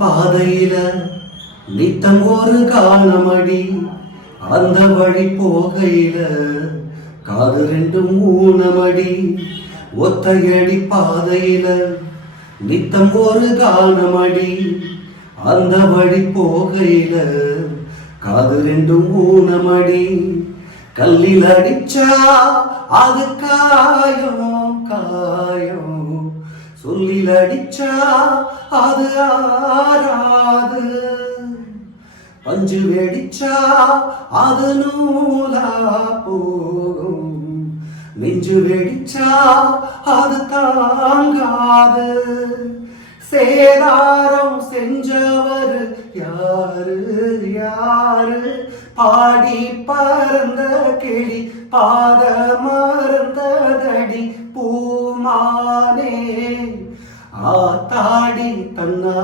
பாதையில நித்தம் ஒரு காணமடி, அந்த வழி போகையில காது ரெண்டும் ஊனமடி. ஒத்தையடி பாதையில நித்தம் ஒரு காணமடி, அந்த வழி போகையில காது ரெண்டும் ஊனமடி. கல்லில் அடிச்சா அது காயம் காயம், சொல்லில் அடிச்சா அது ஆறாது. பஞ்சு வெடிச்சா அது நூலா போகும், நெஞ்சு வெடிச்சா அது தாங்காது. சேதாரம் செஞ்சவர் யாரு யாரு, பாடி பறந்த கிளி பாத மறந்ததடி பூமானே. ஆத்தாடி தன்னா